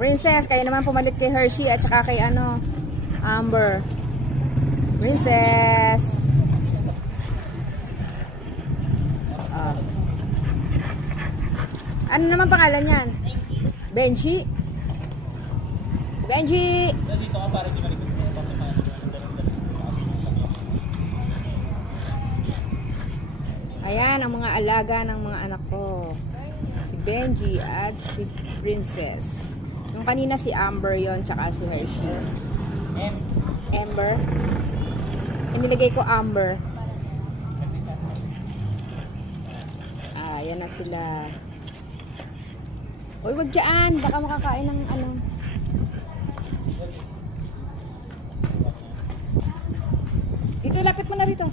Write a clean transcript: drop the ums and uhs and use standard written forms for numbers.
Princess, kayo naman pumalit kay Hershey at saka kay ano, Amber. Princess. Ah. Ano naman pangalan niyan? Benji. Benji. Dito ka para di malikot mo pa sa Ayan ang mga alaga ng mga anak ko. Si Benji at si Princess. Yung kanina si Amber yon tsaka si Hershey. Amber. Inilagay ko Amber. Ayan na sila. Uy, wag dyan. Baka makakain ng ano. Dito, lapit mo na rito.